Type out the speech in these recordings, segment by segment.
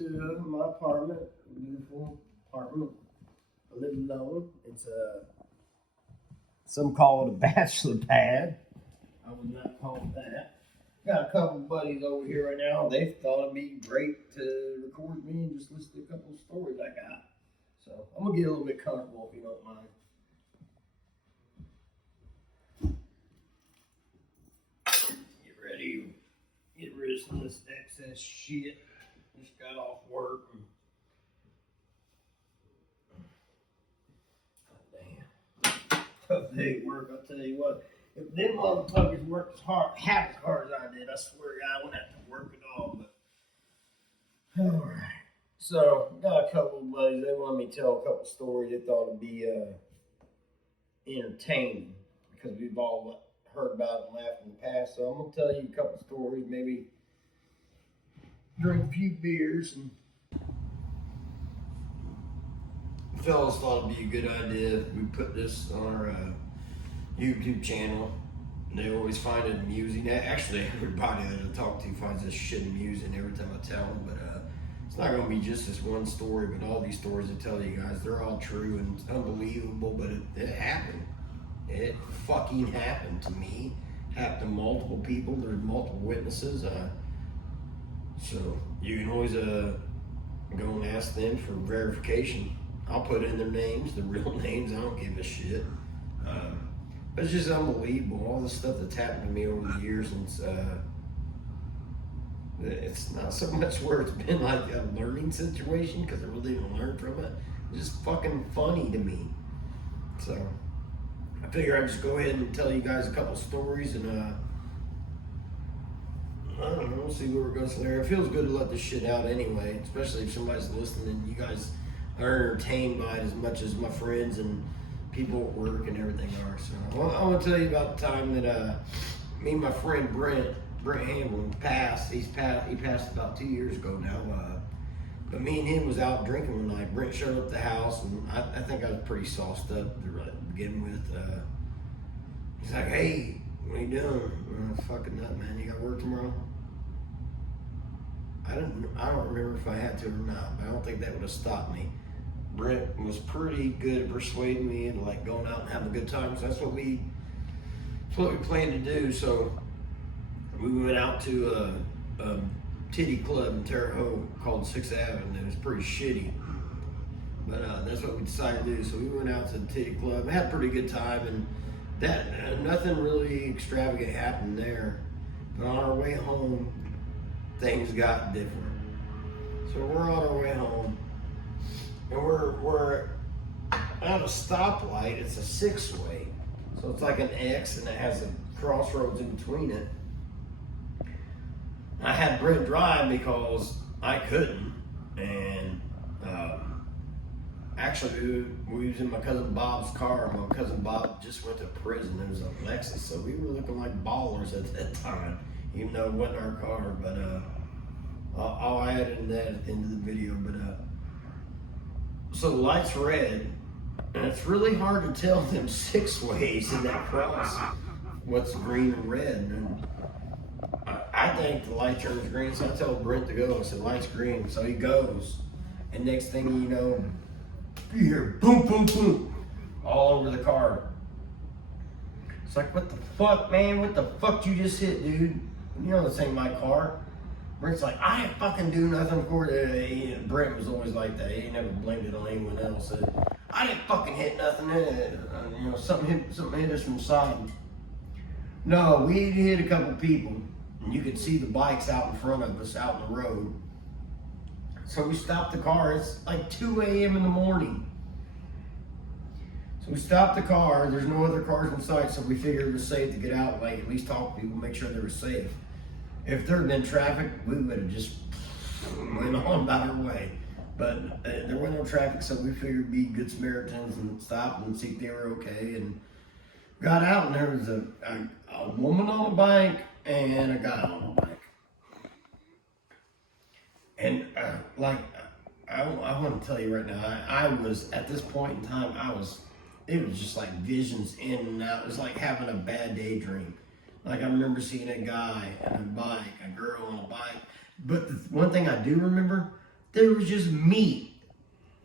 welcome to my apartment. Beautiful apartment. I live alone. It's some call it a bachelor pad. I would not call it that. Got a couple buddies over here right now. They thought it'd be great to record me and just listen to a couple of stories I got. So I'm gonna get a little bit comfortable if you don't mind. Get ready. Get rid of some of this excess shit. Just got off work. Tough day at work, I'll tell you what. If them motherfuckers worked half as hard as I did, I swear to God, I wouldn't have to work at all. But alright. So, got a couple of buddies, they wanted me to tell a couple stories they thought would be entertaining. Because we've all heard about it and laughed in the past. So I'm gonna tell you a couple stories, maybe drink a few beers, and fellas thought it'd be a good idea if we put this on our YouTube channel. They always find it amusing. Actually, everybody that I talk to finds this shit amusing every time I tell them. But it's not going to be just this one story, but all these stories I tell you guys, they're all true and it's unbelievable, but it happened. It fucking happened to me. Happened to multiple people. There's multiple witnesses. So you can always go and ask them for verification. I'll put in their names, the real names. I don't give a shit. But it's just unbelievable. All the stuff that's happened to me over the years, and it's not so much where it's been like a learning situation, because I really didn't learn from it. It's just fucking funny to me. So I figure I'd just go ahead and tell you guys a couple stories, and I don't know, we'll see where it goes from there. It feels good to let this shit out anyway, especially if somebody's listening and you guys are entertained by it as much as my friends and people at work and everything are. So I want to tell you about the time that me and my friend Brent Hamlin passed. He passed about 2 years ago now. But me and him was out drinking one night. Brent showed up at the house, and I think I was pretty sauced up to begin with. He's like, "Hey, what are you doing?" Fucking nut, man. You got work tomorrow? I don't remember if I had to or not, but I don't think that would have stopped me. Brent was pretty good at persuading me into like going out and having a good time. So that's what we planned to do. So we went out to a titty club in Terre Haute called 6th Avenue. It was pretty shitty, but that's what we decided to do. So we went out to the titty club, had a pretty good time, and that nothing really extravagant happened there. But on our way home, things got different. So we're on our way home, and we're at a stoplight. It's a 6-way, so it's like an X, and it has a crossroads in between it. I had Brent drive because I couldn't, and actually we was in my cousin Bob's car. My cousin Bob just went to prison. It was a Lexus, so we were looking like ballers at that time, even though it wasn't our car. But I'll add in that at the end of the video. But so the light's red, and it's really hard to tell them 6 ways in that cross what's green and red. And I think the light turns green, so I tell Brent to go. I said, "Light's green," so he goes. And next thing you know, you hear boom, boom, boom all over the car. It's like, what the fuck, man? What the fuck you just hit, dude? You know this ain't my car. Brent's like, "I ain't fucking do nothing for it." Brent was always like that. He never blamed it on anyone else. "I didn't fucking hit nothing. You know, something hit us from the side." No, we hit a couple people, and you could see the bikes out in front of us out in the road. So we stopped the car. It's like 2 a.m. in the morning. So we stopped the car. There's no other cars in sight, so we figured it was safe to get out, like at least talk to people, make sure they were safe. If there had been traffic, we would have just went on about our way. But there was no traffic, so we figured we'd be good Samaritans and stop and see if they were okay. And got out, and there was a woman on a bike and a guy on a bike. And I want to tell you right now, I was, at this point in time, it was just like visions in and out. It was like having a bad daydream. Like I remember seeing a guy on a bike, a girl on a bike. But the one thing I do remember, There was just meat.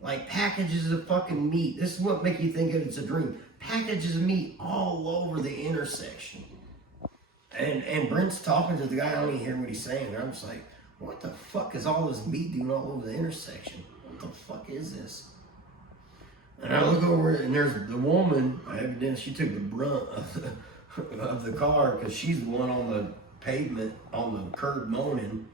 Like packages of fucking meat. This is what make you think it's a dream. Packages of meat all over the intersection. And Brent's talking to the guy, I don't even hear what he's saying. I'm just like, what the fuck is all this meat doing all over the intersection? What the fuck is this? And I look over and there's the woman, evidently she took the brunt of the car because she's the one on the pavement, on the curb moaning.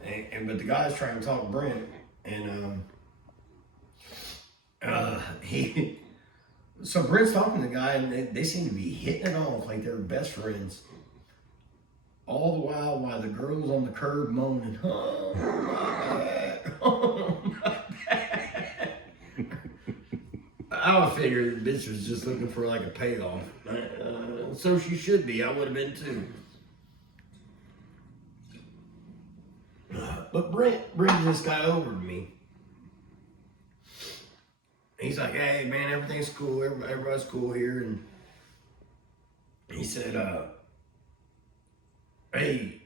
But the guy's trying to talk to Brent. And so Brent's talking to the guy and they seem to be hitting it off like they're best friends. All the while the girl's on the curb moaning, oh my back, oh my back. I figured the bitch was just looking for like a payoff. So she should be, I would have been too. But Brent brings this guy over to me. He's like, hey man, everything's cool, everybody's cool here. And he said, hey,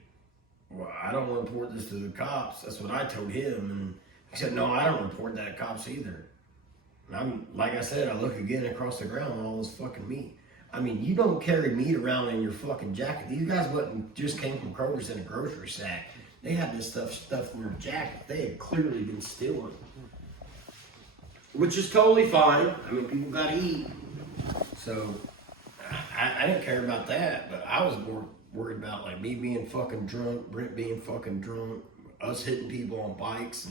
well, I don't want to report this to the cops. That's what I told him. And he said, no, I don't report that to cops either. And I'm, like I said, I look again across the ground on all this fucking meat. I mean, you don't carry meat around in your fucking jacket. These guys just came from Kroger's in a grocery sack. They had this stuff stuffed in their jacket. They had clearly been stealing. Which is totally fine. I mean, people gotta eat. So, I didn't care about that, but I was more worried about like me being fucking drunk, Brent being fucking drunk, us hitting people on bikes,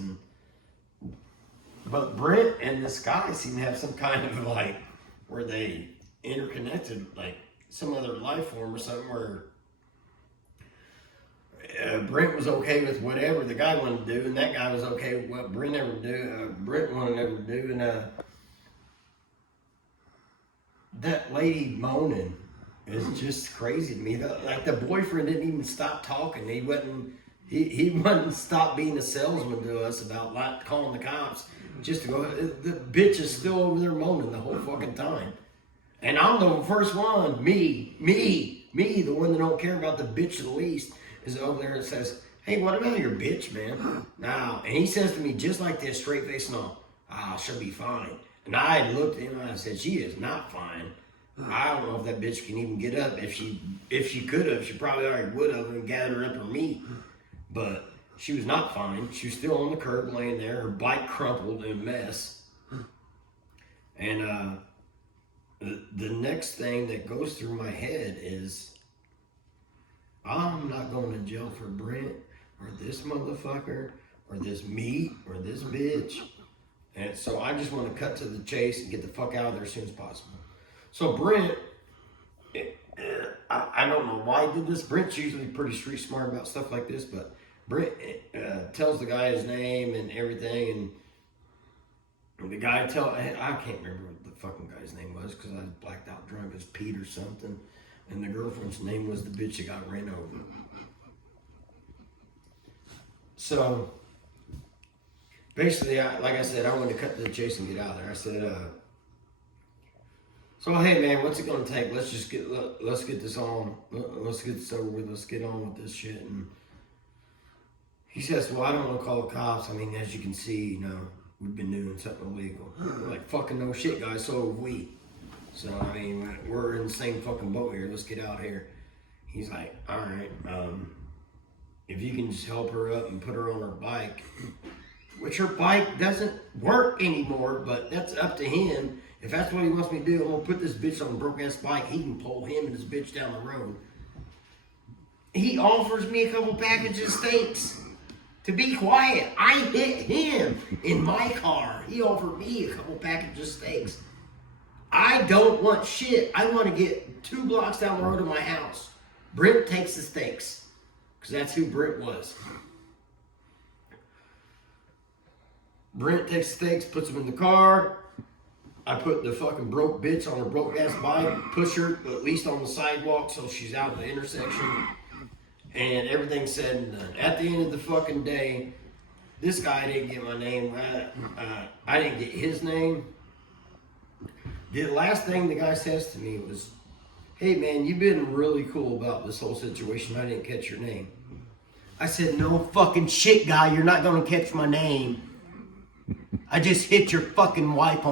but Brent and this guy seem to have some kind of like where they interconnected, like some other life form or something where Brent was okay with whatever the guy wanted to do, and that guy was okay with what Brent wanted to do, and that lady moaning is just crazy to me. Like the boyfriend didn't even stop talking. He wouldn't stop being a salesman to us about like calling the cops just to go. The bitch is still over there moaning the whole fucking time. And I'm the first one, me, the one that don't care about the bitch the least, is over there and says, hey, what about your bitch, man? Now, and he says to me just like this, straight face and all, she'll be fine. And I looked at him and I said, she is not fine. I don't know if that bitch can even get up. If she could have, she probably already would have and gathered up her meat. But she was not fine. She was still on the curb laying there. Her bike crumpled in a mess. And the next thing that goes through my head is, I'm not going to jail for Brent or this motherfucker or this meat or this bitch. And so I just want to cut to the chase and get the fuck out of there as soon as possible. So Brent, I don't know why he did this. Brent's usually pretty street smart about stuff like this, but Brent tells the guy his name and everything, and the guy I can't remember what the fucking guy's name was because I was blacked out drunk. It was Pete or something. And the girlfriend's name was the bitch that got ran over. So, basically, like I said, I wanted to cut to the chase and get out of there. I said, so hey man, what's it gonna take? Let's get this on. Let's get this over with. Let's get on with this shit. And he says, well, I don't want to call the cops. I mean, as you can see, we've been doing something illegal. We're like, fucking no shit, guys. So have we. So, I mean, we're in the same fucking boat here. Let's get out here. He's like, all right, if you can just help her up and put her on her bike, which her bike doesn't work anymore, but that's up to him. If that's what he wants me to do, I'm going to put this bitch on a broke-ass bike. He can pull him and his bitch down the road. He offers me a couple packages of steaks. To be quiet, I hit him in my car. He offered me a couple packages of steaks. I don't want shit. I want to get 2 blocks down the road to my house. Brent takes the steaks. Because that's who Brent was. Brent takes the steaks, puts them in the car. I put the fucking broke bitch on her broke ass bike, push her at least on the sidewalk so she's out of the intersection. And everything's said and done. At the end of the fucking day, this guy didn't get my name. I didn't get his name. The last thing the guy says to me was, hey man, you've been really cool about this whole situation. I didn't catch your name. I said, no fucking shit, guy. You're not gonna catch my name. I just hit your fucking wife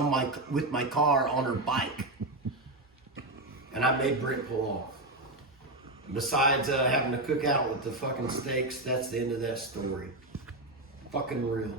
with my car on her bike. And I made Britt pull off. Besides having to cook out with the fucking steaks, that's the end of that story. Fucking real.